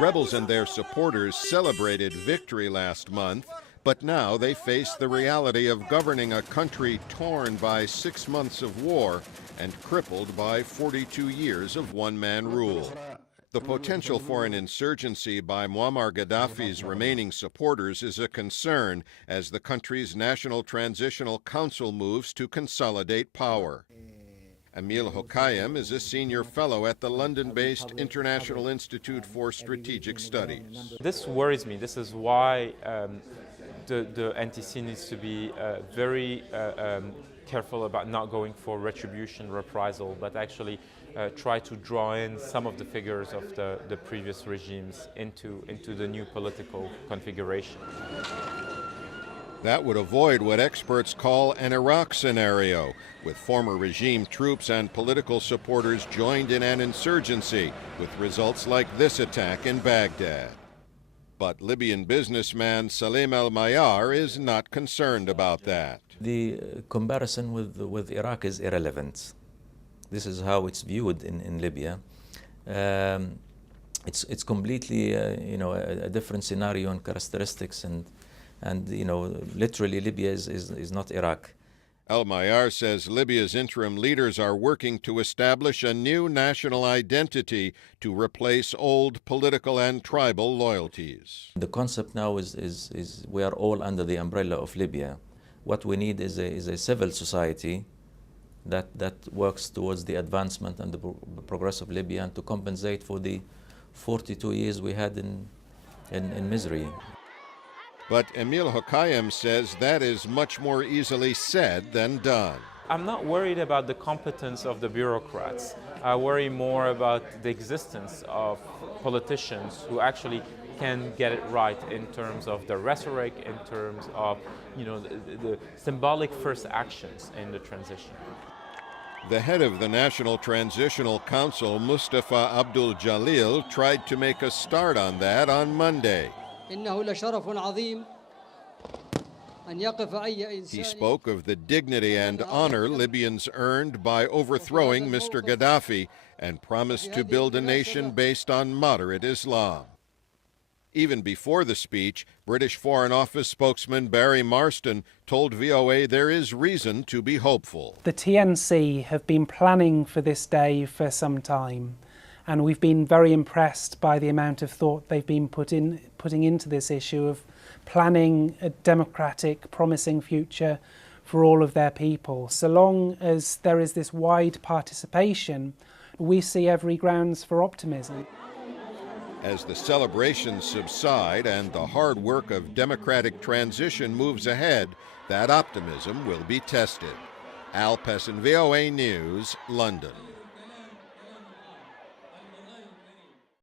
Rebels and their supporters celebrated victory last month, but now they face the reality of governing a country torn by 6 months of war and crippled by 42 years of one-man rule. The potential for an insurgency by Muammar Gaddafi's remaining supporters is a concern as the country's National Transitional Council moves to consolidate power. Emil Hokayyem is a senior fellow at the London-based International Institute for Strategic Studies. This worries me. This is why the NTC needs to be very careful about not going for retribution, reprisal, but actually try to draw in some of the figures of the previous regimes into the new political configuration. That would avoid what experts call an Iraq scenario, with former regime troops and political supporters joined in an insurgency, with results like this attack in Baghdad. But Libyan businessman Salim al-Mayar is not concerned about that. The comparison with Iraq is irrelevant. This is how it's viewed in Libya. It's completely a different scenario and characteristics, and literally Libya is not Iraq. Al-Mayar says Libya's interim leaders are working to establish a new national identity to replace old political and tribal loyalties. The concept now is we are all under the umbrella of Libya. What we need is a civil society that works towards the advancement and the progress of Libya, and to compensate for the 42 years we had in misery. But Emil Hokayyem says that is much more easily said than done. I'm not worried about the competence of the bureaucrats. I worry more about the existence of politicians who actually can get it right in terms of the rhetoric, in terms of the symbolic first actions in the transition. The head of the National Transitional Council, Mustafa Abdul Jalil, tried to make a start on that on Monday. He spoke of the dignity and honor Libyans earned by overthrowing Mr. Gaddafi and promised to build a nation based on moderate Islam. Even before the speech, British Foreign Office spokesman Barry Marston told VOA there is reason to be hopeful. The TNC have been planning for this day for some time, and we've been very impressed by the amount of thought they've been putting into this issue of planning a democratic, promising future for all of their people. So long as there is this wide participation, we see every grounds for optimism. As the celebrations subside and the hard work of democratic transition moves ahead, that optimism will be tested. Al Pessin, VOA News, London.